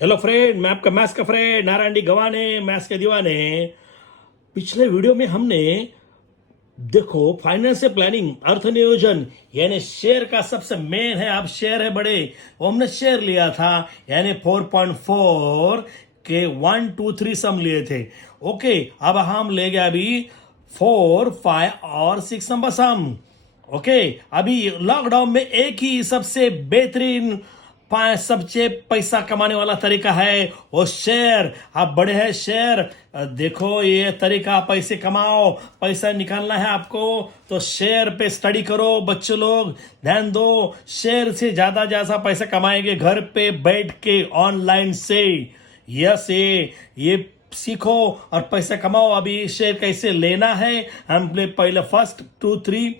Hello friend, मैं आपका maths का फ्रेंड नारायण डी गवाने, मैथ्स के दीवाने। पिछले वीडियो में हमने देखो फाइनेंशियल प्लानिंग, अर्थ नियोजन यानी शेयर का सबसे मेन है। अब शेयर है बड़े, वो हमने शेयर लिया था यानी 4.4 के 1 2 3 सम लिए थे। ओके, अब हम ले गए अभी 4 5 और 6 नंबर सम। ओके, अभी लॉकडाउन में एक ही सबसे बेहतरीन सबसे पैसा कमाने वाला तरीका है वो शेयर। आप बड़े हैं शेयर, देखो ये तरीका, पैसे कमाओ, पैसा निकालना है आपको तो शेयर पे स्टडी करो। बच्चे लोग ध्यान दो, शेयर से ज्यादा पैसा कमाएंगे घर पे बैठ के ऑनलाइन से। यस, ये सीखो और पैसा कमाओ। अभी शेयर कैसे लेना है हमने पहले फर्स्ट 2 3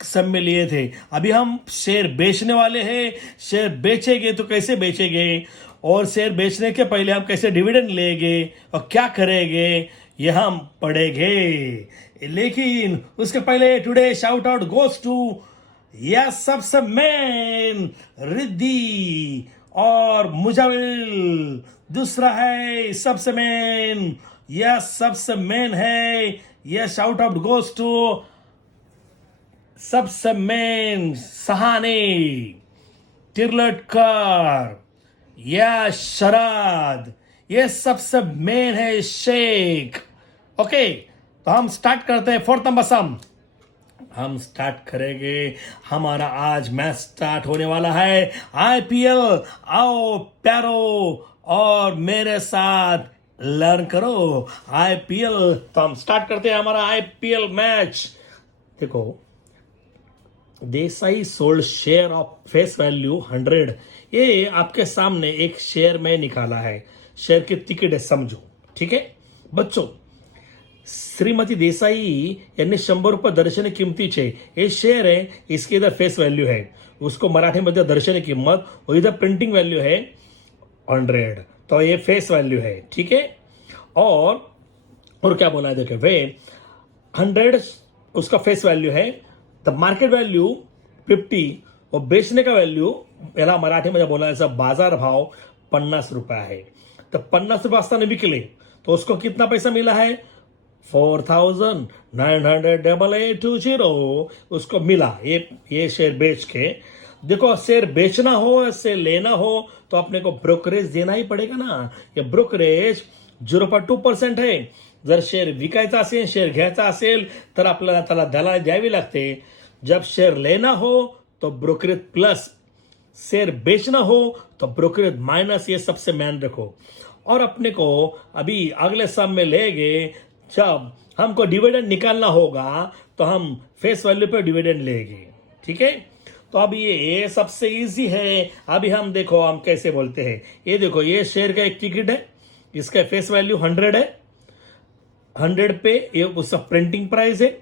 सब में लिए थे। अभी हम शेयर बेचने वाले हैं। शेयर बेचेंगे तो कैसे बेचेंगे, और शेयर बेचने के पहले हम कैसे डिविडेंड लेंगे और क्या करेंगे ये हम पढ़ेंगे। लेकिन उसके पहले today shout out goes to yes सबसे मेन रिद्धि और मुजाविल। दूसरा है सबसे मेन, यस सबसे मेन है। Yes shout out goes to सबसे मेन सहाने, तिरलटकर या शरद, ये सबसे मेन है शेख। ओके, तो हम स्टार्ट करते हैं फोर्थ नंबर सम। हम स्टार्ट करेंगे, हमारा आज मैच स्टार्ट होने वाला है आईपीएल। आओ प्यारो और मेरे साथ लर्न करो आईपीएल। तो हम स्टार्ट करते हैं हमारा आईपीएल मैच। देखो, Desai sold share of face value 100। ये आपके सामने एक शेयर में निकाला है, शेयर की तिकीट है समझो। ठीक है बच्चों, श्रीमती देसाई यांनी 100 रुपये दर्शनी किमतीचे हे शेयर है। इसकी इधर फेस वैल्यू है, उसको मराठी मध्ये दर्शनी किंमत और इधर प्रिंटिंग वैल्यू है 100। तो ये फेस वैल्यू है। ठीक है, और क्या बोला है देखो वे 100 उसका फेस वैल्यू है, द मार्केट वैल्यू 50 और बेचने का वैल्यू याला मराठीमध्ये बोलायचा बाजार भाव 50 रुपये आहे। तर 50 रुपये असताना विकले तो उसको कितना पैसा मिला है 4,900,880 उसको मिला ये शेयर बेच के। देखो, शेयर बेचना हो, शेयर लेना हो तो अपने को ब्रोकरेज देना ही पड़ेगा ना। ये ब्रोकरेज 0.2% है। जर शेअर विकायचा असेल, शेअर घ्यायचा असेल तर आपल्याला त्याला दलाल द्यावी लागते। जब शेयर लेना हो तो ब्रोकरेज प्लस, शेयर बेचना हो तो ब्रोकरेज माइनस, ये सबसे मेन रखो। और अपने को अभी अगले सम में लेंगे, जब हमको डिविडेंड निकालना होगा तो हम फेस वैल्यू पे डिविडेंड लेंगे। ठीक है, तो अभी ये सबसे इजी है। अभी हम देखो हम कैसे बोलते हैं। ये देखो, ये शेयर का एक टिकट है, इसका फेस वैल्यू 100 है। 100 पे ये उसका प्रिंटिंग प्राइस है,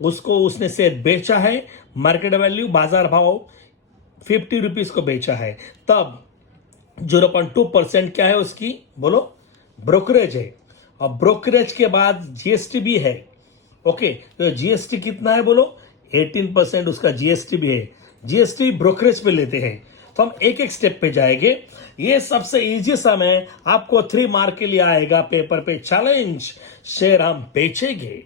उसको उसने शेयर बेचा है, मार्केट वैल्यू बाजार भाव 50 रुपीज को बेचा है। तब 0.2% क्या है उसकी, बोलो ब्रोकरेज है। और ब्रोकरेज के बाद जीएसटी भी है। ओके, तो जीएसटी कितना है बोलो, 18% उसका जीएसटी भी है। जीएसटी ब्रोकरेज पे लेते हैं। तो हम एक एक स्टेप पे जाएंगे। ये सबसे इजी सम है, आपको 3 मार्क के लिए आएगा पेपर पे चैलेंज। शेयर हम बेचेंगे।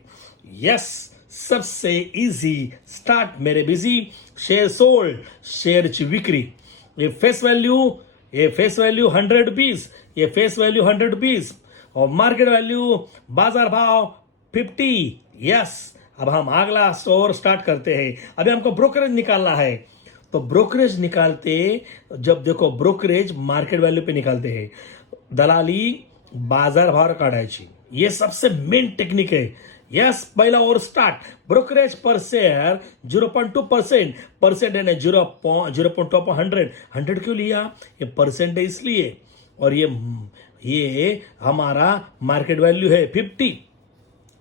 यस, सबसे इजी स्टार्ट मेरे बिजी। शेयर सोल्ड, शेयर ची विक्री। ये फेस वैल्यू 100 रुपीज, ये फेस वैल्यू 100 रुपीज और मार्केट वैल्यू बाजार भाव 50। यस, अब हम अगला स्टोर स्टार्ट करते हैं। अभी हमको ब्रोकरेज निकालना है, तो ब्रोकरेज निकालते, जब देखो ब्रोकरेज मार्केट वैल्यू पे निकालते हैं, दलाली बाजार भाव काढायची। ये सबसे मेन टेक्निक है। यस, पहला और स्टार्ट। ब्रोकरेज पर शेयर 0.2%, परसेंट है ना 0.2 100 क्यों लिया, ये परसेंट है इसलिए। और ये हमारा मार्केट वैल्यू है 50।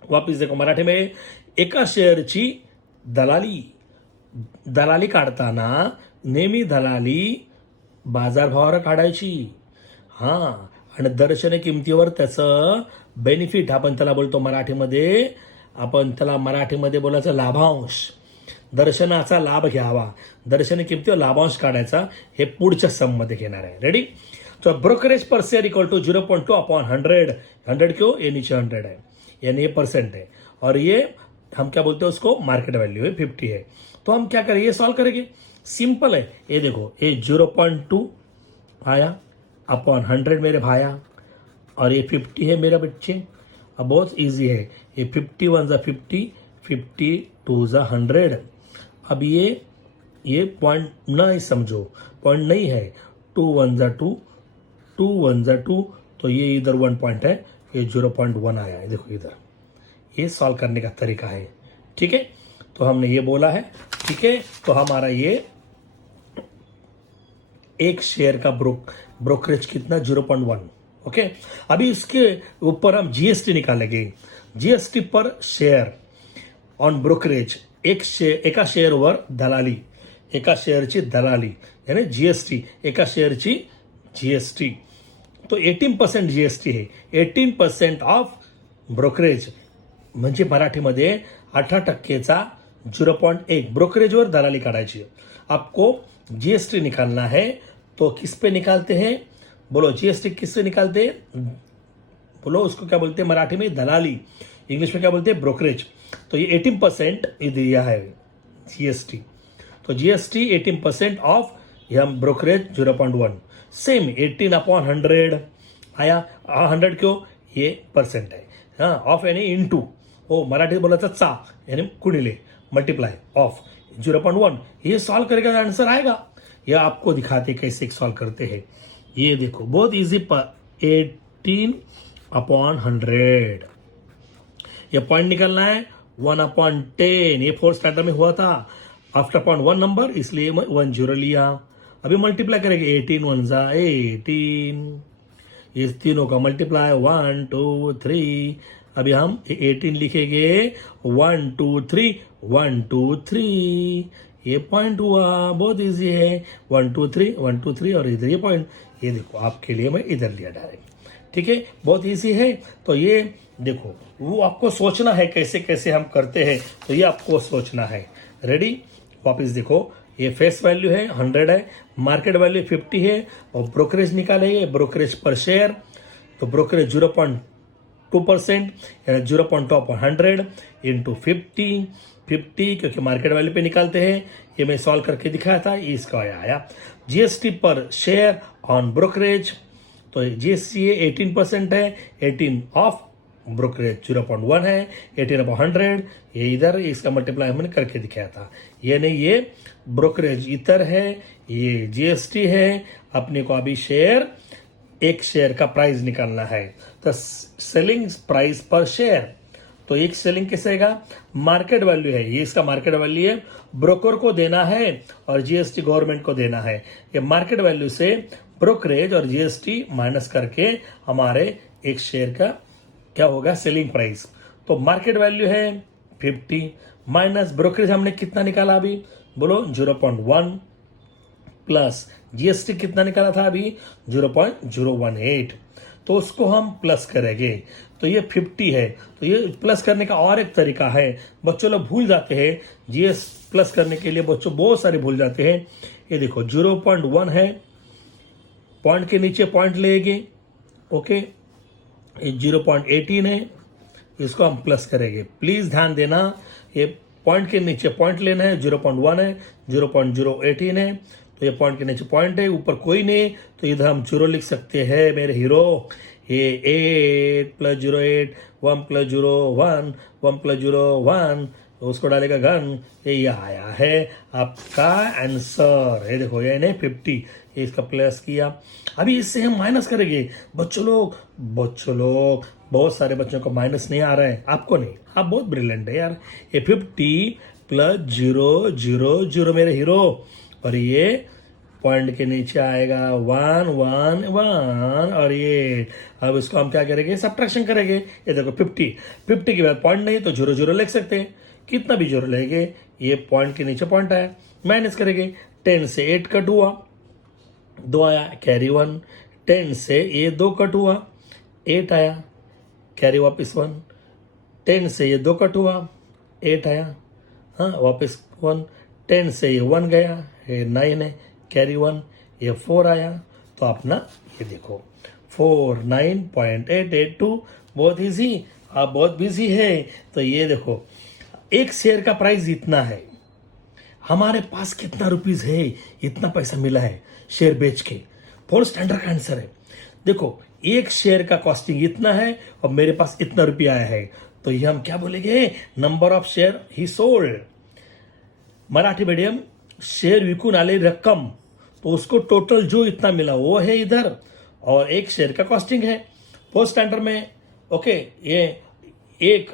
वापिस देखो मराठी में, एका शेअरची दलाली काढताना नेहमी दलाली बाजारभावावर काढायची। हां, आणि दर्शनी किमतीवर त्याचं बेनिफिट आपण त्याला बोलतो मराठीमध्ये, आपण त्याला मराठीमध्ये बोलायचं लाभांश। दर्शनाचा लाभ घ्यावा, दर्शनी किमतीवर लाभांश काढायचा, हे पुढच्या सम मध्ये घेणार आहे। रेडी, तो ब्रोकरेज पर शेयर इक्वल टू 0.2 अपॉन 100. 100 क्यों? ये नीचे 100 है, यानी ये परसेंट है, और ये हम क्या बोलते हैं उसको, मार्केट वैल्यू है 50 है. तो हम क्या करेंगे, ये सॉल्व करेंगे. सिंपल है. ये देखो, ये 0.2 आया अपॉन 100 मेरे भाया, और ये 50 है मेरा बच्चे. अब बहुत इजी है. ये 50 1 ज़ा 50, 50 2 ज़ा 100. अब ये पॉइंट ना समझो, पॉइंट नहीं है. 2 1 ज़ा 2, 2 1 ज़ा 2, तो ये इधर 1 पॉइंट है, ये 0.1 आया है. देखो इधर, ये सॉल्व करने का तरीका है. ठीक है, तो हमने ये बोला है. ठीक है, तो हमारा ये एक शेयर का ब्रोकरेज कितना, 0.1. ओके, अभी इसके ऊपर हम जीएसटी निकालेंगे. जीएसटी पर शेयर ऑन ब्रोकरेज, एका शेअरवर दलाली, एका शेअरची दलाली, यानी जीएसटी, एका शेअरची जीएसटी. तो 18% जीएसटी है. 18% ऑफ ब्रोकरेज म्हणजे मराठीमध्ये 18%चा 0.1 ब्रोकरेजवर दलाली काढायची. आपको जीएसटी निकालना है, तो किस पे निकालते हैं, बोलो जीएसटी किससे निकालते हैं, बोलो उसको क्या बोलते हैं मराठी में, दलाली. इंग्लिश में क्या बोलते हैं, ब्रोकरेज. तो ये 18% दिया है जीएसटी. तो जीएसटी 18% ऑफ, हम ब्रोकरेज 0.1. सेम 18 अपॉन 100 आया. 100 क्यों, ये परसेंट है. हाँ, ऑफ यानी इंटू, हो मराठी बोलायचा चा, यानी गुणिले, मल्टीप्लाई ऑफ 0.1. ये सॉल्व करेगा, आंसर आएगा. यह आपको दिखाते कैसे सॉल्व करते हैं. ये देखो बहुत इजी. 18 अपॉन 100, ये पॉइंट निकलना है. 1/10, ये 4th स्टैंडर्ड में हुआ था. आफ्टर अपॉन 1 नंबर, इसलिए 1 0 लिया. अभी मल्टीप्लाई करेंगे. 18 1 ज़ा 18, इस तीनों का मल्टीप्लाई 1 2 3. अभी हम 18 लिखेंगे. 1 2 3, 1 2 3, ये पॉइंट हुआ. बहुत इजी है. 1 2 3, 1 2 3, और इधर ये पॉइंट. ये देखो आपके लिए मैं इधर लिया डायरेक्ट. ठीक है, बहुत इजी है. तो ये देखो, वो आपको सोचना है कैसे कैसे हम करते हैं, तो ये आपको सोचना है. रेडी, वापस देखो. ये फेस वैल्यू है 100 है, मार्केट वैल्यू 50 है, और ब्रोकरेज निकालेंगे. ब्रोकरेज पर शेयर, तो ब्रोकरेज 0.2%, यानी 0.2 अपॉन 100 इंटू 50. क्योंकि मार्केट वैल्यू पे निकालते हैं. ये मैं सॉल्व करके दिखाया था, इसका आया. जीएसटी पर शेयर ऑन ब्रोकरेज, तो जीएसटी 18% है. 18 ऑफ ब्रोकरेज 0.1 है. 18 अपॉन 100, ये इधर, इसका मल्टीप्लाई हमने करके दिखाया था. ये नहीं, ये ब्रोकरेज इधर है, ये जीएसटी है. अपने को अभी शेयर, एक शेयर का प्राइस निकालना है. तो सेलिंग प्राइस पर शेयर, तो एक सेलिंग कैसे आएगा, मार्केट वैल्यू है, ये इसका मार्केट वैल्यू है. ब्रोकर को देना है और जीएसटी गवर्नमेंट को देना है. ये मार्केट वैल्यू से ब्रोकरेज और जीएसटी माइनस करके हमारे एक शेयर का क्या होगा, सेलिंग प्राइस. तो मार्केट वैल्यू है 50 माइनस ब्रोकरेज हमने कितना निकाला अभी, बोलो 0.1, प्लस जीएसटी कितना निकाला था अभी, 0.018. तो उसको हम प्लस करेंगे. तो ये 50 है. तो ये प्लस करने का और एक तरीका है. बच्चों लोग भूल जाते हैं, जीएस प्लस करने के लिए बच्चों बहुत सारे भूल जाते हैं. ये देखो 0.1 है, पॉइंट के नीचे पॉइंट लेंगे. ओके, ये 0.18 है, इसको हम प्लस करेंगे. प्लीज ध्यान देना, ये पॉइंट के नीचे पॉइंट लेना है. 0.1 है, 0.018 है, तो ये पॉइंट के नीचे पॉइंट है, ऊपर कोई नहीं, तो इधर हम 0 लिख सकते हैं मेरे हीरो. ये 8 + 0 8, 1 + 0 1, 1 + 0 1, उसको डालेगा घन. ये आया है आपका आंसर. ये देखो, ये नहीं 50, ये इसका प्लस किया. अभी इससे हम माइनस करेंगे. बच्चों लोग बहुत सारे बच्चों को माइनस नहीं आ रहा है, आपको नहीं, आप बहुत ब्रिलियंट है यार. ये 50 + 0 0 0 मेरे हीरो, और ये पॉइंट के नीचे आएगा 1 1 1, और ये अब इसको हम क्या करेंगे, सब्ट्रैक्शन करेंगे. ये देखो 50 के बाद पॉइंट नहीं, तो 0 0 लिख सकते हैं. कितना भी 0 लेंगे, ये पॉइंट के नीचे पॉइंट आया, माइनस करेंगे. 10 से 8 कट हुआ, 2 आया, कैरी 1. 10 से ये 2 कट हुआ, 8 आया, कैरी वापस 1. 10 से ये 2 कट हुआ, 8 आया, हाँ वापस 1. 10 से ये 1 गया, ये 9 है, कैरी 1, ये 4 आया. तो तो अपना ये देखो 49.882, बहुत इजी। आप बहुत बिजी है तो ये देखो, एक शेयर का प्राइस इतना है, हमारे पास कितना रुपीस है, इतना पैसा मिला है शेयर बेच के। फोर्थ स्टैंडर्ड का आंसर है। देखो, एक शेयर का कॉस्टिंग इतना है और मेरे पास इतना रुपया आया है, तो ये हम क्या बोलेंगे, number of share he sold. Marathi medium, share विकून आले रक्कम, तो उसको टोटल जो इतना मिला वो है इधर, और एक शेयर का कॉस्टिंग है। फोर्थ स्टैंडर्ड में ओके, ये एक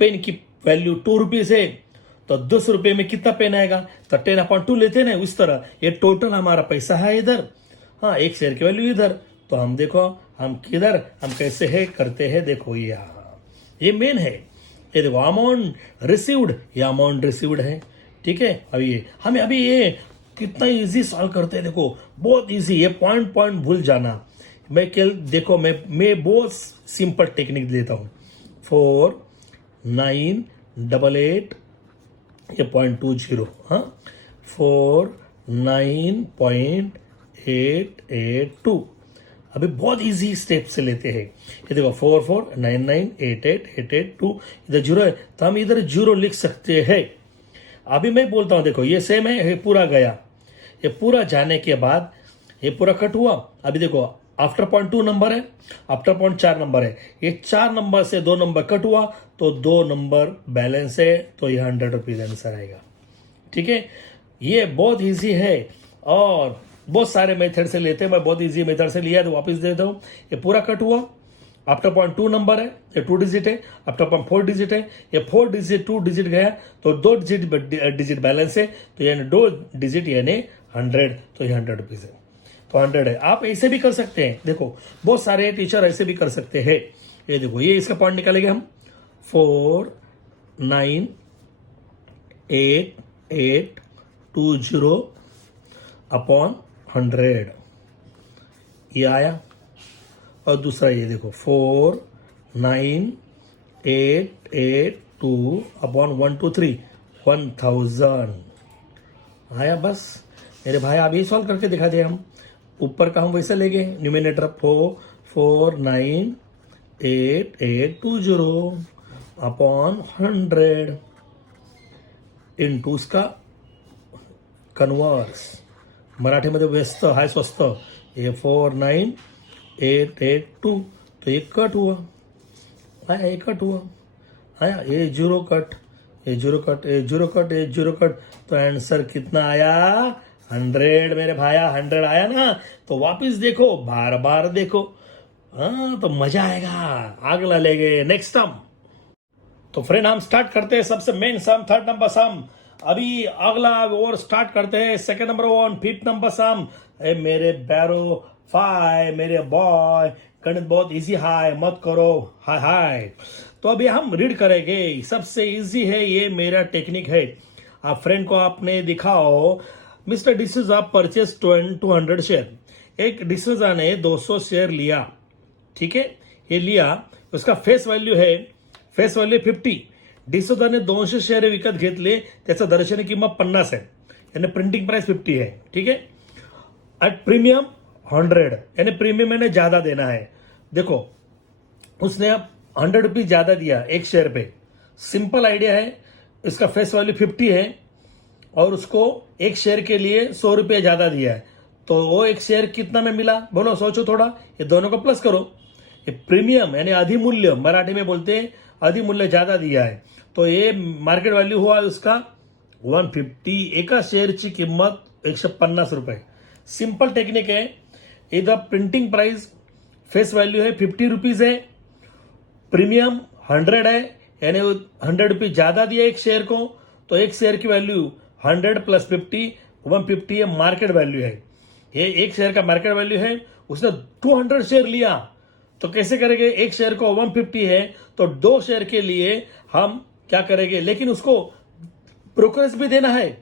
पेन की वैल्यू 2 रुपीज है, तो 10 रुपये में कितना पेन आएगा, तो 10/2 लेते हैं ना, उस तरह ये टोटल हमारा पैसा है इधर। हाँ, एक शेयर की वैल्यू इधर, तो हम देखो हम किधर, हम कैसे है करते हैं। देखो यहाँ ये मेन है, ये देखो अमाउंट रिसीव्ड, ये अमाउंट रिसीव्ड है, ठीक है। अभी ये हमें अभी ये कितना इजी सॉल्व करते हैं, देखो बहुत इजी। ये पॉइंट पॉइंट भूल जाना, मैं कल देखो मैं बहुत सिंपल टेक्निक देता हूँ। 4988, ये 0.20, हाँ 49.882। अभी बहुत इजी स्टेप से लेते हैं। ये देखो 4499888882, इधर जीरो है तो हम इधर जीरो लिख सकते हैं। अभी मैं बोलता हूँ, देखो ये सेम है, ये पूरा गया, ये पूरा जाने के बाद ये पूरा कट हुआ। अभी देखो आफ्टर 0.2 नंबर है, आफ्टर 0.4 नंबर है, ये 4 नंबर से 2 नंबर कट हुआ तो 2 नंबर बैलेंस है, तो ये 100 रुपीज आंसर आएगा, ठीक है। ये बहुत इजी है और बहुत सारे मेथड से लेते हैं, मैं बहुत इजी मेथड से लिया तो वापस देता हूँ। ये पूरा कट हुआ, आफ्टर 0.2 नंबर है, ये 2 डिजिट है, आफ्टर 0.4 डिजिट है, ये 4 डिजिट 2 डिजिट गया तो 2 डिजिट बैलेंस है, तो यानी 2 डिजिट यानी 100, तो ये 100 रुपीज है, तो 100 है। आप ऐसे भी कर सकते हैं, देखो बहुत सारे टीचर ऐसे भी कर सकते हैं। ये देखो, ये इसका पॉइंट निकालेंगे हम, 498820 अपॉन 100, ये आया। और दूसरा ये देखो 49882 अपॉन 123, 1000 आया। बस मेरे भाई, आप ये सॉल्व करके दिखा दे, हम ऊपर का हम वैसे लेंगे न्यूमिनेटर 4498820 अपॉन 100 इंटू उसका कन्वर्स, मराठीमध्ये व्यस्त हाय स्वस्त, ये 49882, तो ये कट हुआ, आया ये कट हुआ, आया ये जीरो कट, ये जीरो कट, ये जीरो कट, ये जीरो कट, तो आंसर कितना आया, 100 मेरे भाया, 100 आया ना। तो वापिस देखो, बार बार देखो, हाँ तो मजा आएगा। अगला लेंगे नेक्स्ट सम। तो फ्रेंड हम स्टार्ट करते हैं सबसे मेन सम, 3rd नंबर सम। अभी अगला और स्टार्ट करते हैं 2nd नंबर 1, 5th नंबर सम। मेरे बैरो 5, मेरे बॉय, गणित बहुत इजी हाय मत करो, हाय हाय। तो अभी हम रीड करेंगे, सबसे इजी है, ये मेरा टेक्निक है। आप फ्रेंड को आपने दिखाओ, मिस्टर डिसूजा परचेस 200 शेयर। एक डिसूजा ने 200 शेयर लिया, ठीक है, ये लिया, उसका फेस वैल्यू है, फेस वैल्यू 50। डिसूजाने 200 शेअर विकत घेतले, त्याचा दर्शनी किंमत 50 आहे, यानी प्रिंटिंग प्राइस 50 है, ठीक है। एट प्रीमियम 100, यानी प्रीमियम मैंने ज्यादा देना है। देखो उसने अब 100 रुपीज ज्यादा दिया एक शेयर पे। सिंपल आइडिया है, इसका फेस वैल्यू 50 है और उसको एक शेयर के लिए 100 रुपया ज्यादा दिया है, तो वो एक शेयर कितना में मिला, बोलो सोचो थोड़ा, ये दोनों को प्लस करो। ये प्रीमियम यानी अधिमूल्य, मराठी में बोलते हैं अधिमूल्य ज्यादा दिया है, तो ये मार्केट वैल्यू हुआ उसका 150। एका शेअरची किंमत 150 रुपये। सिंपल टेक्निक है, इधर प्रिंटिंग प्राइस फेस वैल्यू है 50 रुपीज है, प्रीमियम 100 है, यानी 100 रुपीज ज्यादा दिया एक शेयर को, तो एक शेयर की वैल्यू 100 प्लस 50, 150 है मार्केट वैल्यू है। ये एक शेयर का मार्केट वैल्यू है, उसने 200 शेयर लिया, तो कैसे करेंगे, एक शेयर को 150 है तो 2 शेयर के लिए हम क्या करेंगे, लेकिन उसको ब्रोकरेज भी देना है,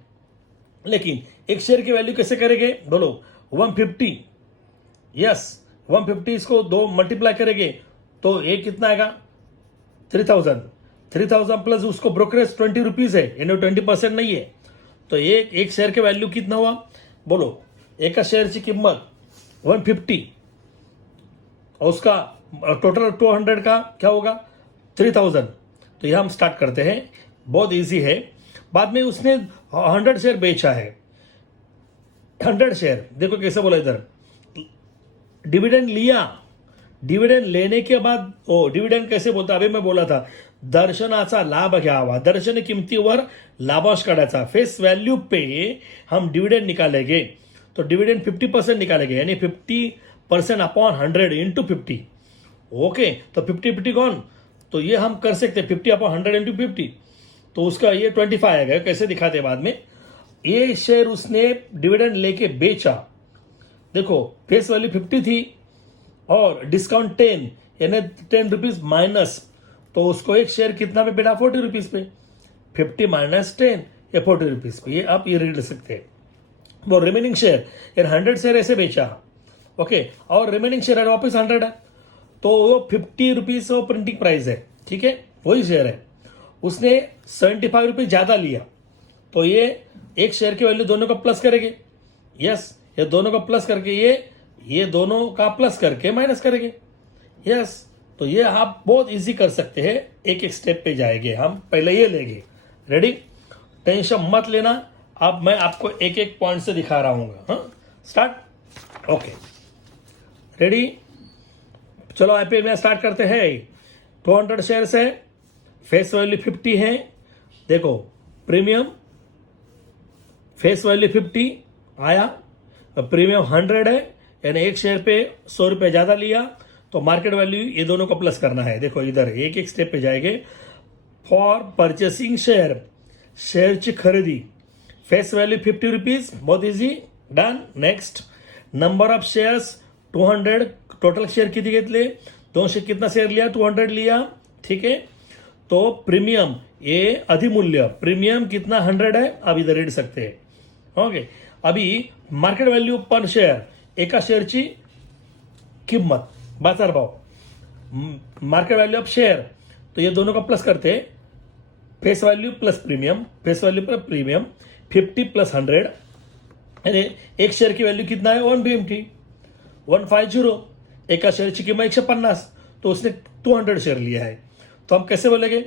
लेकिन एक शेयर की वैल्यू कैसे करेंगे, बोलो 150, यस 150, इसको 2 मल्टीप्लाई करेंगे तो ये कितना आएगा 3000 प्लस उसको ब्रोकरेज 20 रुपीज है, यानी 20% नहीं है, तो एक शेयर के वैल्यू कितना हुआ, बोलो एका शेअरची किंमत 150 और उसका टोटल 200 का क्या होगा 3000। तो यह हम स्टार्ट करते हैं, बहुत इजी है। बाद में उसने 100 शेयर बेचा है, 100 शेयर, देखो कैसे बोला इधर, डिविडेंड लिया, डिविडेंड लेने के बाद डिविडेंड कैसे बोलता, अभी मैं बोला था दर्शनाचा लाभ घ्यावा, दर्शन किमतीवर लाभांश काढायचा, फेस वैल्यू पे हम डिविडेंड निकालेंगे। तो डिविडेंड 50% निकालेंगे, यानी 50% अपॉन 100 इंटू 50। ओके, तो 50 कौन, तो ये हम कर सकते 50 अपॉन 100 इंटू 50, तो उसका ये 25 आएगा। कैसे दिखाते बाद में, ये शेयर उसने डिविडेंड लेके बेचा, देखो फेस वैल्यू 50 थी और डिस्काउंट 10 यानी 10 रुपीज माइनस, तो उसको एक शेयर कितना पे बेटा 40 रुपीज पे, 50 माइनस 10 या 40 रुपीज पे, ये आप ये रेट ले सकते हैं। वो रिमेनिंग शेयर यानी 100 शेयर ऐसे बेचा, ओके, और रिमेनिंग शेयर वापस 100 है, तो वो 50 रुपीज वो प्रिंटिंग प्राइस है, ठीक है, वही शेयर है। उसने 75 रुपीज ज्यादा लिया, तो ये एक शेयर की वैल्यू दोनों का प्लस करेंगे, यस, ये दोनों का प्लस करके ये दोनों का प्लस करके माइनस करेंगे, यस। तो ये आप बहुत इजी कर सकते हैं, एक एक स्टेप पे जाएंगे हम, पहले ये लेंगे, रेडी, टेंशन मत लेना, अब मैं आपको एक एक पॉइंट से दिखा रहा हूँ, हाँ, स्टार्ट, ओके, रेडी, चलो आईपीएल में स्टार्ट करते हैं। 200 शेयर्स है, फेस वैल्यू 50 है, देखो प्रीमियम फेस वैल्यू 50 आया, प्रीमियम 100 है, यानी एक शेयर पे 100 रुपये ज्यादा लिया, तो मार्केट वैल्यू ये दोनों को प्लस करना है। देखो इधर एक एक स्टेप पे जाएंगे। फॉर परचेसिंग शेयर, शेयरची खरेदी, फेस वैल्यू 50 रुपीज, बहुत easy, done. Next, number of shares 200, total share किती घेतले, 200 कितना शेयर लिया, 200 लिया, ठीक है। तो प्रीमियम ये अधिमूल्य, प्रीमियम कितना 100 है, आप इधर रेड सकते हैं, ओके। अभी मार्केट वैल्यू पर शेयर, एका शेअरची किंमत, बाजार भाव, मार्केट वैल्यू ऑफ शेयर, तो ये दोनों का प्लस करते हैं, face value plus premium, face value plus premium, 50 plus 100, यानी एक शेयर की वैल्यू कितना है 1 BMT, 150, एका शेयरची किंमत 150, तो उसने 200 शेयर लिया है, तो हम कैसे बोलेंगे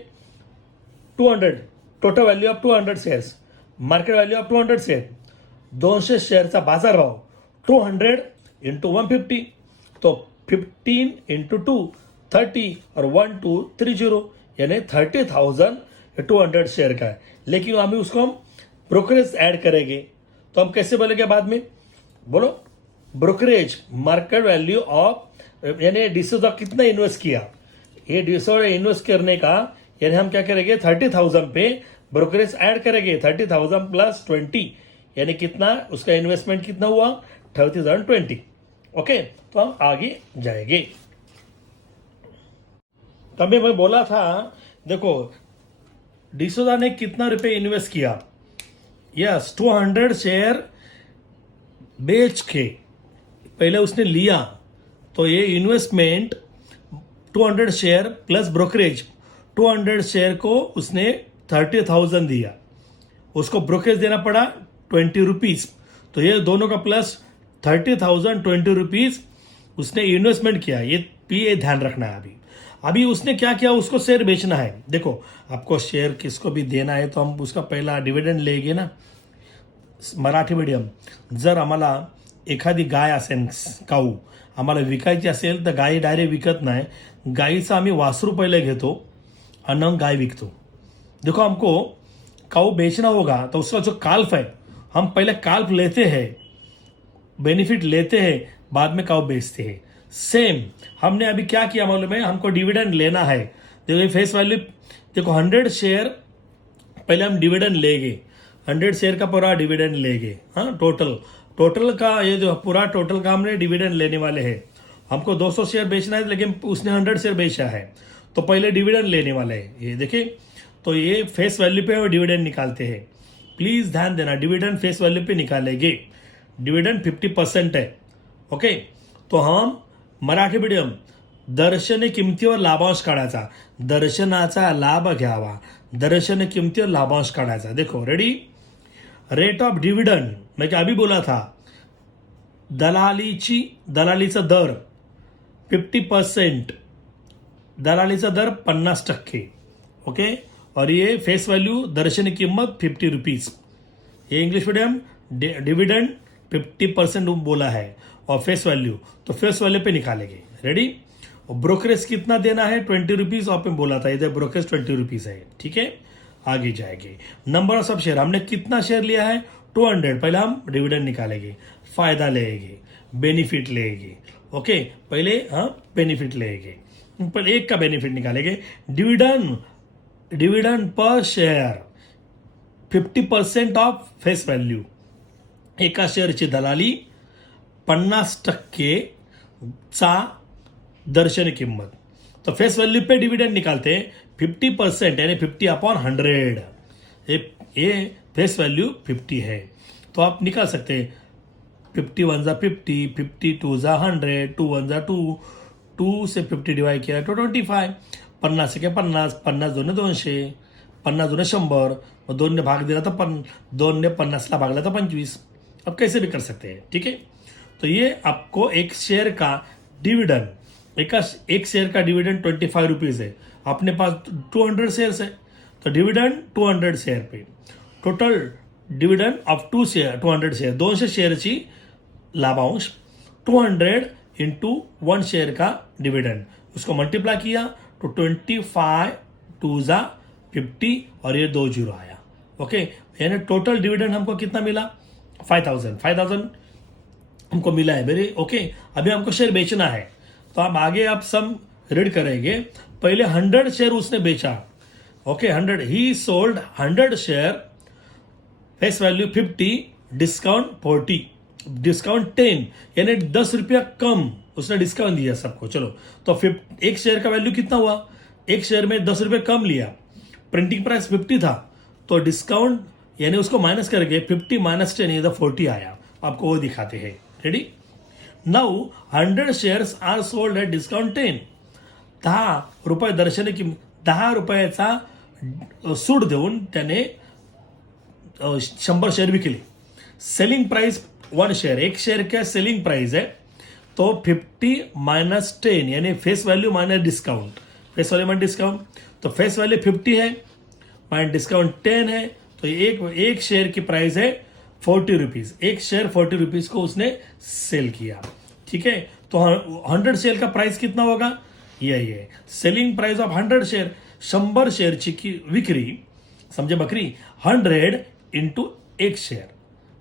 200, total value of 200 shares, market value of 200 share, 200 शेयरचा बाजार भाव 200 इंटू 150, तो 15 इंटू 2 30 और 1230, यानी 30,000 200 शेयर का है। लेकिन अभी उसको हम ब्रोकरेज ऐड करेंगे, तो हम कैसे बोलेंगे बाद में, बोलो ब्रोकरेज, मार्केट वैल्यू ऑफ, यानी डिसोजा कितना इन्वेस्ट किया, ये डिसोजा इन्वेस्ट करने का, यानी हम क्या करेंगे 30,000 पे ब्रोकरेज ऐड करेंगे, 30,000 प्लस 20, यानी कितना उसका इन्वेस्टमेंट कितना हुआ 30,020, ओके। तो हम आगे जाएंगे। तभी मैं बोला था, देखो डिसोजा ने कितना रुपए इन्वेस्ट किया, यस 200 शेयर बेच के पहले उसने लिया, तो ये investment 200 share plus brokerage, 200 share को उसने 30,000 दिया, उसको ब्रोकरेज देना पड़ा 20 रुपीज, तो ये दोनों का प्लस 30,000 20 रुपीज उसने इन्वेस्टमेंट किया, ये ध्यान रखना है। अभी उसने क्या किया, उसको शेयर बेचना है। देखो आपको शेयर किसको भी देना है तो हम उसका पहला डिविडेंड लेंगे ना। मराठी मीडियम, जर आम्हाला एखादी गाय असेल काऊ आम्हाला विकायची असेल तर गाय डायरेक्ट विकत नाही, गायीचं आम्ही वासरू पहिले घेतो आणि हम गाय विकतो। देखो हमको काऊ बेचना होगा तो उसका जो काल्फ है हम पहले काल्फ लेते हैं, बेनिफिट लेते हैं, बाद में काऊ बेचते हैं। सेम हमने अभी क्या किया मालूम है, हमको डिविडेंड लेना है। देखो फेस वैल्यू, देखो 100 शेयर पहले हम डिविडेंड लेंगे, 100 शेयर का पूरा डिविडेंड लेंगे, हाँ टोटल का ये जो पूरा टोटल का हमने डिविडेंड लेने वाले हैं। हमको 200 शेयर बेचना है लेकिन उसने 100 शेयर बेचा है, तो पहले डिविडेंड लेने वाले हैं। ये देखिए, तो ये फेस वैल्यू पे वो डिविडेंड निकालते हैं। प्लीज ध्यान देना, डिविडेंड फेस वैल्यू पे निकालेंगे, डिविडेंड 50% है, ओके। तो हम मराठी मीडियम, दर्शन किमतीवर लाभांश काढायचा, दर्शनाचा लाभ घ्यावा, दर्शन किमतीवर लाभांश काढायचा। देखो रेडी, रेट ऑफ डिविडेंड मैं क्या अभी बोला था, दलालीचा दर 50%, दलालीचा दर 50%. ओके. और ये फेस वैल्यू दर्शनी किंमत 50 रुपीज. ये इंग्लिश मीडियम डिविडेंड 50% बोला है और फेस वैल्यू, तो फेस वैल्यू पे निकालेंगे. रेडी. और ब्रोकरेज कितना देना है 20 रुपीज. आपने बोला था इधर ब्रोकरेज 20 रुपीज है. ठीक है. आगे जाएंगे. नंबर ऑफ सब शेयर, हमने कितना शेयर लिया है 200. पहले हम डिविडेंड निकालेंगे, फायदा लेंगे, बेनिफिट लेंगे. ओके. पहले हम बेनिफिट लेंगे. पहले एक का बेनिफिट निकालेंगे. Dividend per share 50% of face value. एका शेअरची दलाली 50% चा दर्शनी किंमत. तो फेस वैल्यू पे डिविडेंड निकालते हैं 50% यानी 50/100. ये फेस वैल्यू 50 है. तो आप निकाल सकते हैं 51 जा 50, 52 जा 100, 21 जा 2, 2 से 50 डिवाइड किया तो 25. 50 के 50, 50 2 200, 50 2 100, और 2 ने भाग दिला तो 2 ने 50ला भागला तो 25. अब कैसे भी कर सकते हैं. ठीक है. तो ये आपको एक शेयर का डिविडेंड, एक शेयर का डिविडेंड 25 रुपीज है. अपने पास 200 शेयर्स है तो डिविडेंड 200 शेयर पे. टोटल डिविडेंड ऑफ 200 शेयर, 200 शेअरची लाभांश 200 इंटू 1 शेयर का डिविडेंड, उसको मल्टीप्लाई किया तो 25 2 जा 50 और ये 2 जीरो आया. ओके. यानी टोटल डिविडेंड हमको कितना मिला 5000 हमको मिला है मेरे. ओके. अभी हमको शेयर बेचना है तो हम आगे आप सब रीड करेंगे. पहले 100 शेयर उसने बेचा. ओके. 100 ही sold 100 share, face value 50, discount 40, discount 10, यानी 10 रुपया कम उसने डिस्काउंट दिया सबको. चलो तो एक शेयर का वैल्यू कितना हुआ, एक शेयर में 10 रुपये कम लिया, प्रिंटिंग प्राइस 50 था तो डिस्काउंट यानी उसको माइनस करके 50 - 10 इधर 40 आया. आपको वो दिखाते हैं. Ready. Now 100 shares are sold at discount 10. 10 रुपये दर्शनी किंमत, 10 रुपयाचा सूट देऊन त्याने 100 शेअर विकले. सेलिंग प्राइस 1 शेयर, एक शेयर का सेलिंग प्राइस है तो 50 - 10 यानी face value minus discount. Face value minus discount, तो फेस वैल्यू 50 है माइनस डिस्काउंट 10 है तो एक शेयर की प्राइस है 40 रुपीज. एक शेयर 40 रुपीज को उसने सेल किया. ठीक है. तो 100 शेयर का प्राइस कितना होगा, यही है सेलिंग प्राइस ऑफ 100 शेयर. 100 शेअरची की विक्री, समझे बकरी, 100 इंटू एक शेयर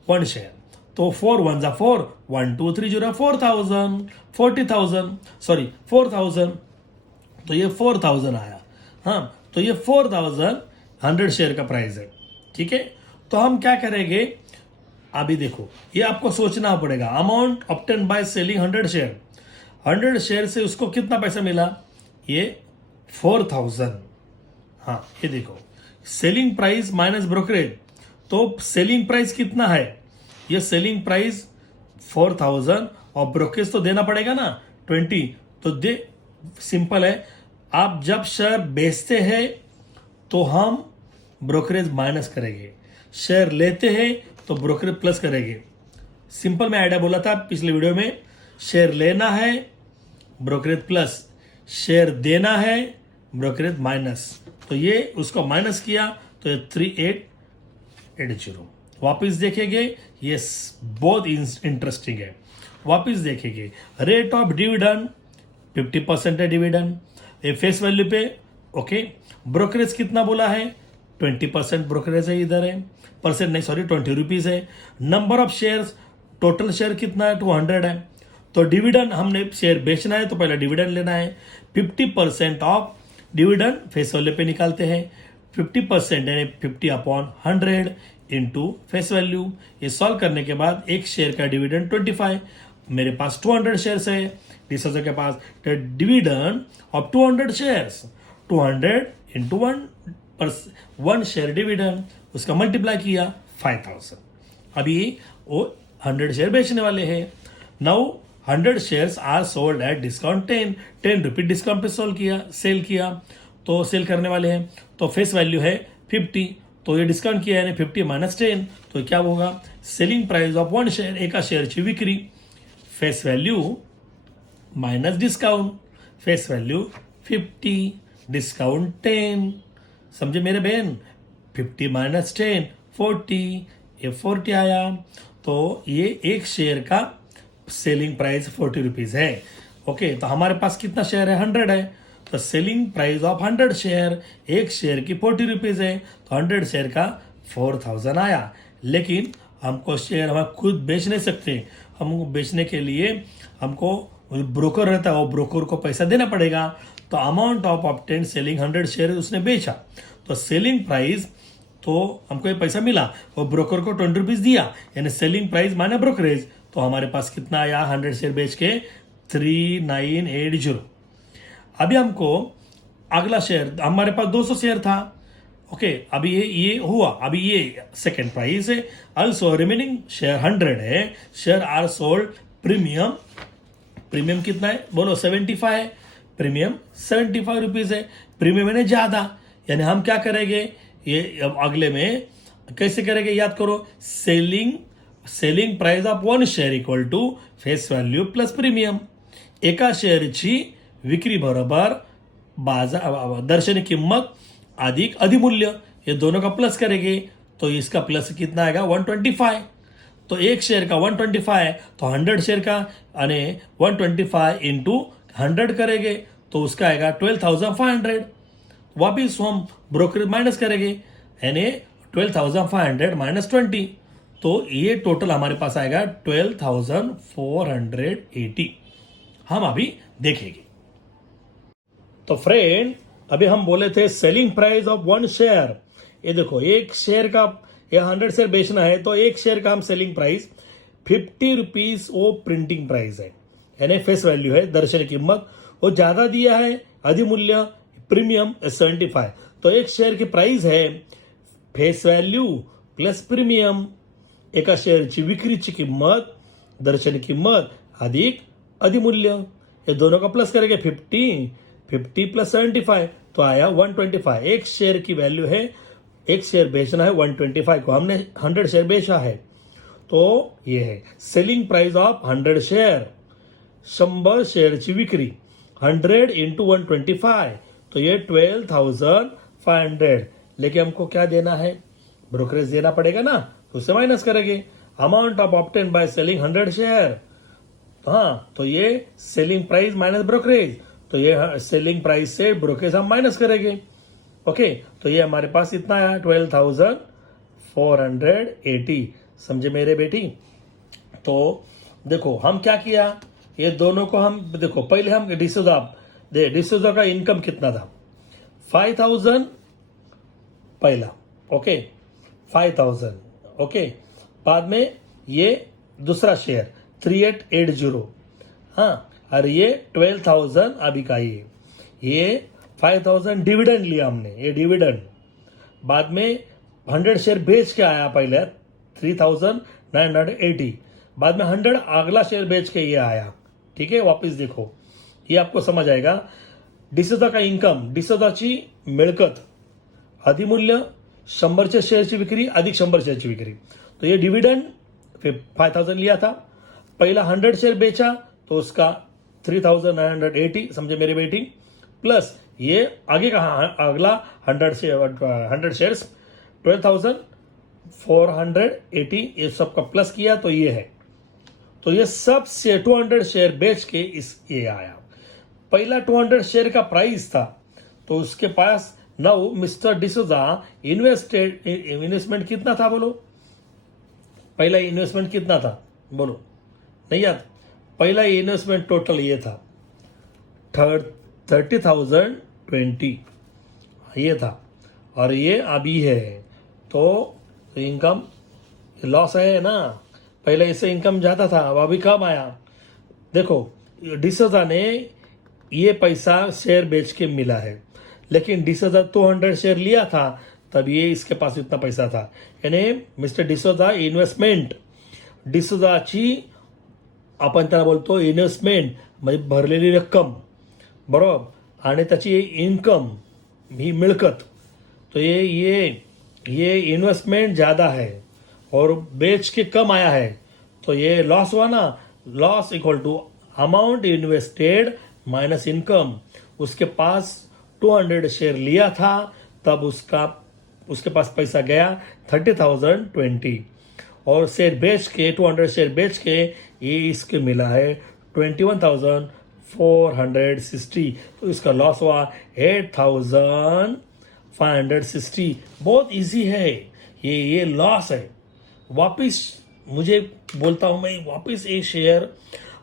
1 शेयर, तो 4 1 जा 4, 1 2 3 0 4000, 40,000 सॉरी 4000. तो ये 4000 आया. हाँ. तो ये 4000 100 शेयर का प्राइस है. ठीक है. तो हम क्या करेंगे अभी देखो, ये आपको सोचना पड़ेगा. Amount obtain by selling 100 share, 100 share से उसको कितना पैसा मिला, ये 4000. हाँ ये देखो, सेलिंग प्राइस माइनस ब्रोकरेज, तो सेलिंग प्राइस कितना है, ये सेलिंग प्राइस 4000 और ब्रोकरेज तो देना पड़ेगा ना 20. तो दे सिंपल है. आप जब शेयर बेचते हैं तो हम ब्रोकरेज माइनस करेंगे, शेयर लेते हैं तो ब्रोकरेज प्लस करेंगे. सिंपल मैं आइडिया बोला था पिछले वीडियो में. शेयर लेना है ब्रोकरेज प्लस, शेयर देना है ब्रोकरेज माइनस. तो ये उसको माइनस किया तो ये 3880. वापिस देखेंगे, ये बहुत इंटरेस्टिंग है. वापिस देखेंगे. रेट ऑफ डिविडेंड 50% है डिविडेंड ये फेस वैल्यू पे. ओके. ब्रोकरेज कितना बोला है 20% ब्रोकरेज है, इधर है परसेंट नहीं सॉरी 20 रुपीज है. Number of shares, total share कितना है 200 है. तो डिविडेंड हमने शेयर बेचना है तो पहले डिविडेंड लेना है. 50% ऑफ डिविडेंड फेस वैल्यू पे निकालते हैं. 50% यानी 50/100 इंटू फेस वैल्यू. ये सॉल्व करने के बाद एक शेयर का डिविडेंड 25. मेरे पास 200 शेयर्स है, डिसोजा के पास dividend of 200 shares, 200 into 1 share dividend, उसका मल्टीप्लाई किया 5000. अभी वो 100 शेयर बेचने वाले हैं. Now 100 shares are sold at discount 10 रुपये डिस्काउंट पे सेल किया तो सेल करने वाले हैं. तो फेस वैल्यू है 50, तो ये डिस्काउंट किया यानी 50 - 10 तो क्या होगा, सेलिंग प्राइस ऑफ 1 शेयर, एका शेअरची विक्री face value minus discount, face value 50, discount 10, समझे मेरे बहन। 50 माइनस 10 40, ये 40 आया। तो ये एक शेयर का सेलिंग प्राइस 40 रुपीज है। ओके, तो हमारे पास कितना शेयर है, 100 है। तो सेलिंग प्राइस ऑफ 100 शेयर, एक शेयर की 40 रुपीज है, तो 100 शेयर का 4000 आया। लेकिन हमको शेयर हम खुद बेच नहीं सकते, हमको बेचने के लिए हमको ब्रोकर रहता है, वो ब्रोकर को पैसा देना पड़ेगा। तो amount of obtain selling 100 share उसने बेचा, तो सेलिंग प्राइस तो हमको ये पैसा मिला, वो ब्रोकर को 20 रुपीज दिया, यानी सेलिंग प्राइस माने ब्रोकरेज। तो हमारे पास कितना आया, 100 शेयर बेच के 3980। अभी हमको अगला शेयर, हमारे पास 200 शेयर था। ओके, अभी ये हुआ, अभी ये सेकेंड प्राइस है। ऑल्सो रिमेनिंग शेयर 100 है, share are sold premium. Premium कितना है बोलो, 75 है। प्रीमियम 75 रुपीज है, प्रीमियम है ज्यादा, यानी हम क्या करेंगे, ये अब अगले में कैसे करेंगे, याद करो। Selling price of 1 share equal to face value plus premium. एका शेअरची विक्री बरोबर दर्शनी किंमत अधिक अधिमूल्य, ये दोनों का प्लस करेंगे, तो इसका प्लस कितना आएगा, 125। तो एक शेयर का 125 है, तो 100 शेयर का यानी 125 इंटू 100 करेंगे, तो उसका आएगा 12,500। वापिस हम ब्रोकर माइनस करेंगे, यानी 12,500 माइनस 20, तो ये टोटल हमारे पास आएगा 12,480। हम अभी देखेंगे। तो फ्रेंड, अभी हम बोले थे सेलिंग प्राइस ऑफ 1 शेयर। ये देखो, एक शेयर का या 100 शेयर बेचना है, तो एक शेयर का हम सेलिंग प्राइस 50 रुपीज वो प्रिंटिंग प्राइस है, यानी फेस वैल्यू है, दर्शनी किंमत वो ज्यादा दिया है, अधिमूल्य प्रीमियम 75। तो एक शेयर की प्राइस है फेस वैल्यू प्लस प्रीमियम, एका शेअरची विक्रीची किंमत दर्शनी किंमत अधिक अधिमूल्य, ये दोनों का प्लस करेंगे, 50 प्लस 75, तो आया 125। एक शेयर की वैल्यू है, एक शेयर बेचना है 125 को, हमने 100 शेयर बेचा है, तो ये है सेलिंग प्राइस ऑफ 100 शेयर। 100 शेयरची विक्री 100 इंटू 125, तो ये 12,500। लेकिन हमको क्या देना है, ब्रोकरेज देना पड़ेगा ना, तो उससे माइनस करेंगे। Amount of obtain by selling 100 share, हाँ, तो ये सेलिंग प्राइस माइनस ब्रोकरेज, तो ये सेलिंग प्राइस से ब्रोकरेज हम माइनस करेंगे। ओके, तो ये हमारे पास इतना आया 12,480। समझे मेरे बेटी। तो देखो हम क्या किया, ये दोनों को हम देखो, पहले हम डिसोजा का इनकम कितना था, 5,000 पहला, ओके 5,000, ओके। बाद में ये दूसरा शेयर 3880, हाँ, और ये 12,000 अभी का ये 5,000 डिविडेंड लिया हमने, ये डिविडेंड। बाद में 100 शेयर बेच के आया पहले 3,980, बाद में 100 अगला शेयर बेच के ये आया, ठीक है। वापस देखो, ये आपको समझ आएगा। डिसोजा का इन्कम, डिसोजाची मिळकत अधिमूल्य 100 शेयरची विक्री अधिक 100 शेयरची विक्री, तो ये डिविडेंड 5,000 लिया था, पहला 100 शेयर बेचा तो उसका 3,980, समझे मेरे बेटी, प्लस ये आगे का अगला 100 शेयर्स 12,480, ये सबका प्लस किया, तो ये है। तो ये सब से 200 शेयर बेच के ये आया। पहला 200 शेयर का प्राइस था, तो उसके पास नाउ मिस्टर डिसोजा इन्वेस्टमेंट कितना था बोलो, पहला इन्वेस्टमेंट कितना था बोलो, नहीं याद। पहला इन्वेस्टमेंट टोटल ये था 30,020, ये था, और ये अभी है, तो इनकम लॉस है ना, पहले इससे इनकम ज्यादा था, अब अभी कम आया। देखो, डिसोजा ने ये पैसा शेयर बेच के मिला है, लेकिन डिसोजा 200 शेयर लिया था, तब ये इसके पास इतना पैसा था, यानी मिस्टर डिसोजा इन्व्हेस्टमेंट, डिसोजाची आपण त्याला बोलतो इन्व्हेस्टमेंट, म्हणजे भरलेली रक्कम, बरोबर, आणि त्याची इन्कम ही मिळकत, तो ये इन्वेस्टमेंट ज़्यादा है और बेच के कम आया है, तो ये लॉस हुआ ना, loss equal to amount invested minus income. उसके पास 200 शेयर लिया था, तब उसके पास पैसा गया 30,020, और शेयर बेच के 200 शेयर बेच के ये इसके मिला है 21,460, तो इसका लॉस हुआ 8,560। बहुत इजी है, ये लॉस है। वापिस मुझे बोलता हूं मैं, वापिस ये शेयर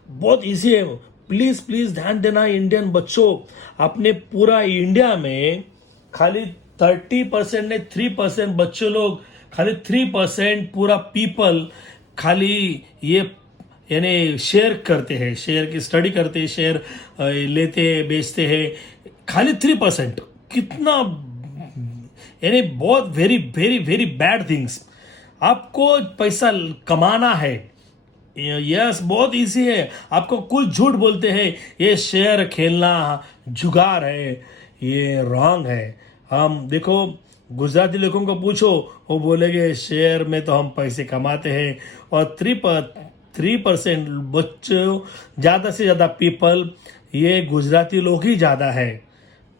बहुत इजी है। प्लीज प्लीज ध्यान देना इंडियन बच्चों, अपने पूरा इंडिया में खाली 30% ने 3% बच्चे लोग, खाली 3% पूरा पीपल खाली ये यानी शेयर करते हैं, शेयर की स्टडी करते हैं, शेयर लेते हैं, बेचते हैं, खाली 3%। कितना यानी बहुत very very very bad things. आपको पैसा कमाना है, यस बहुत इजी है। आपको कुछ झूठ बोलते हैं ये शेयर खेलना जुगार है, ये रॉन्ग है। हम देखो गुजराती लोगों को पूछो, वो बोलेंगे शेयर में तो हम पैसे कमाते हैं, और 3% बच्चों, ज़्यादा से ज़्यादा पीपल ये गुजराती लोग ही ज़्यादा है।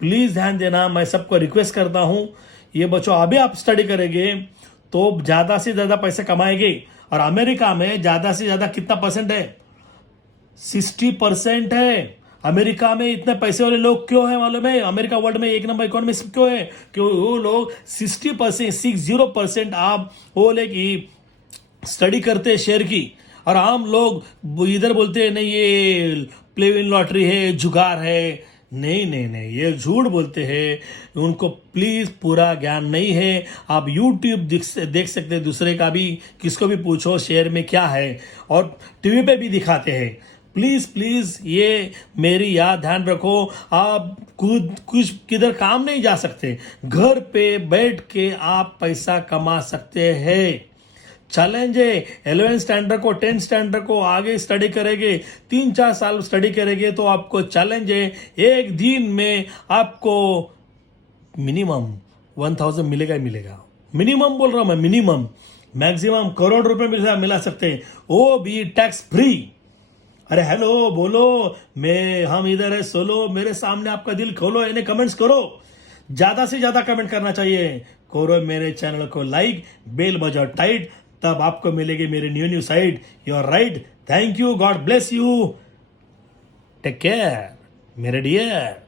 प्लीज़ ध्यान देना, मैं सबको रिक्वेस्ट करता हूँ, ये बच्चों अभी आप स्टडी करेंगे तो ज़्यादा से ज़्यादा पैसे कमाएंगे। और अमेरिका में ज़्यादा से ज़्यादा कितना परसेंट है? 60% है। अमेरिका में इतने पैसे वाले लोग क्यों हैं मालूम है? अमेरिका वर्ल्ड में 1 नंबर इकोनॉमी क्यों है? क्यों वो लोग 60% आप वो लोग की स्टडी करते हैं शेयर की, और आम लोग इधर बोलते हैं नहीं ये प्ले विन लॉटरी है, जुगार है। नहीं नहीं नहीं, ये झूठ बोलते हैं। उनको प्लीज पूरा ज्ञान नहीं है। आप यूट्यूब देख सकते हैं, दूसरे का भी, किसको भी पूछो शेयर में क्या है, और टीवी पे भी दिखाते हैं। प्लीज प्लीज ये मेरी याद ध्यान रखो, आप खुद कुछ किधर काम नहीं जा सकते, घर पे बैठ के आप पैसा कमा सकते हैं। चैलेंज है, 11 स्टैंडर्ड को 10 स्टैंडर्ड को आगे स्टडी करेंगे, 3-4 साल स्टडी करेंगे तो आपको चैलेंज है, एक दिन में आपको मिनिमम 1000 मिलेगा ही मिलेगा। मिनिमम बोल रहा हूं मैं, मिनिमम। मैक्सिमम करोड़ रुपए मिला सकते हैं, वो भी टैक्स फ्री। अरे हेलो बोलो, हम इधर है, सोलो, मेरे सामने आपका दिल खोलो, इन्हें कमेंट्स करो, ज्यादा से ज्यादा कमेंट करना चाहिए। करो मेरे चैनल को लाइक, बेल बजाओ टाइट, तब आपको मिलेगी मेरे new side. You are right. Thank you, God bless you, take care मेरे डियर।